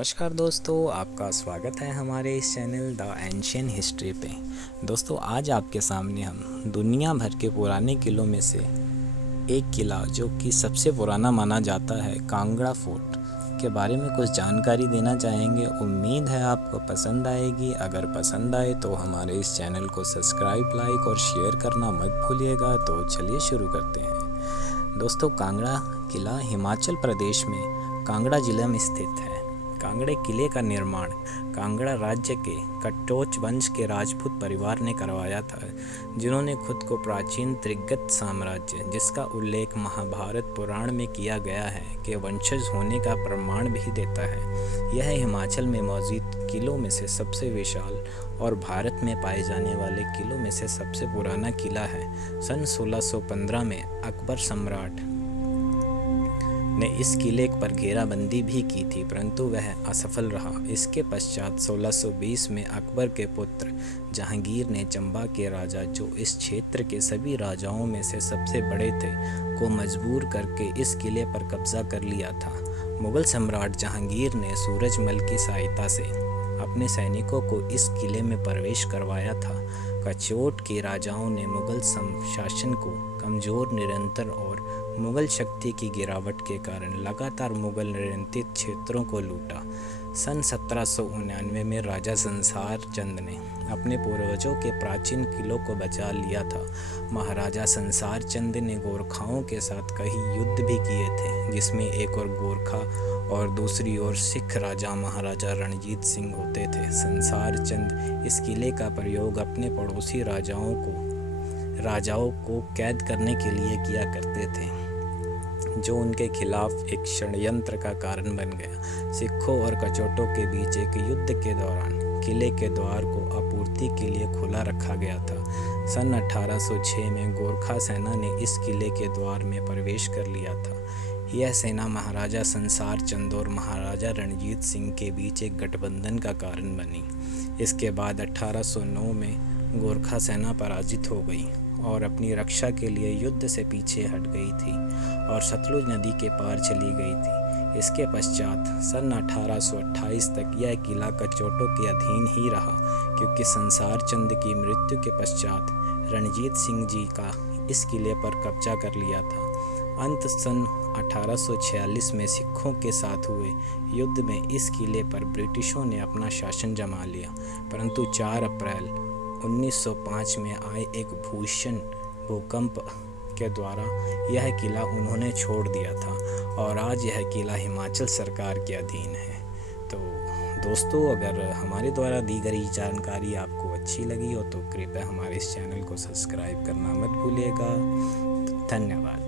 नमस्कार दोस्तों, आपका स्वागत है हमारे इस चैनल द एंशियंट हिस्ट्री पे। दोस्तों, आज आपके सामने हम दुनिया भर के पुराने किलों में से एक किला जो कि सबसे पुराना माना जाता है, कांगड़ा फोर्ट के बारे में कुछ जानकारी देना चाहेंगे। उम्मीद है आपको पसंद आएगी। अगर पसंद आए तो हमारे इस चैनल को सब्सक्राइब, लाइक और शेयर करना मत भूलिएगा। तो चलिए शुरू करते हैं। दोस्तों, कांगड़ा किला हिमाचल प्रदेश में कांगड़ा जिले में स्थित है। कांगड़े किले का निर्माण कांगड़ा राज्य के कटोच वंश के राजपूत परिवार ने करवाया था, जिन्होंने खुद को प्राचीन त्रिगत साम्राज्य, जिसका उल्लेख महाभारत पुराण में किया गया है, के वंशज होने का प्रमाण भी देता है। यह हिमाचल में मौजूद किलों में से सबसे विशाल और भारत में पाए जाने वाले किलों में से सबसे पुराना किला है। सन 1615 में अकबर सम्राट ने इस किले पर घेराबंदी भी की थी, परंतु वह असफल रहा। इसके पश्चात 1620 में अकबर के पुत्र जहांगीर ने चंबा के राजा, जो इस क्षेत्र के सभी राजाओं में से सबसे बड़े थे, को मजबूर करके इस किले पर कब्जा कर लिया था। मुगल सम्राट जहांगीर ने सूरजमल की सहायता से अपने सैनिकों को इस किले में प्रवेश करवाया था। कचोट के राजाओं ने मुगल शासन को कमजोर, निरंतर और मुगल शक्ति की गिरावट के कारण लगातार मुगल नियंत्रित क्षेत्रों को लूटा। सन 1799 में राजा संसार चंद ने अपने पूर्वजों के प्राचीन किलों को बचा लिया था। महाराजा संसार चंद ने गोरखाओं के साथ कई युद्ध भी किए थे, जिसमें एक और गोरखा और दूसरी ओर सिख राजा महाराजा रणजीत सिंह होते थे। संसार चंद इस किले का प्रयोग अपने पड़ोसी राजाओं को कैद करने के लिए किया करते थे, जो उनके खिलाफ एक षड्यंत्र का कारण बन गया। सिखों और कचोटों के बीच एक युद्ध के दौरान किले के द्वार को आपूर्ति के लिए खुला रखा गया था। सन 1806 में गोरखा सेना ने इस किले के द्वार में प्रवेश कर लिया था। यह सेना महाराजा संसार चंद और महाराजा रणजीत सिंह के बीच एक गठबंधन का कारण बनी। इसके बाद 1809 में गोरखा सेना पराजित हो गई और अपनी रक्षा के लिए युद्ध से पीछे हट गई थी और सतलुज नदी के पार चली गई थी। इसके पश्चात सन 1828 तक यह किला कचोटों के अधीन ही रहा, क्योंकि संसार चंद की मृत्यु के पश्चात रणजीत सिंह जी का इस किले पर कब्जा कर लिया था। अंत सन 1846 में सिखों के साथ हुए युद्ध में इस किले पर ब्रिटिशों ने अपना शासन जमा लिया, परंतु 4 अप्रैल 1905 में आए एक भूकंप के द्वारा यह किला उन्होंने छोड़ दिया था और आज यह किला हिमाचल सरकार के अधीन है। तो दोस्तों, अगर हमारे द्वारा दी गई जानकारी आपको अच्छी लगी हो तो कृपया हमारे इस चैनल को सब्सक्राइब करना मत भूलिएगा। धन्यवाद।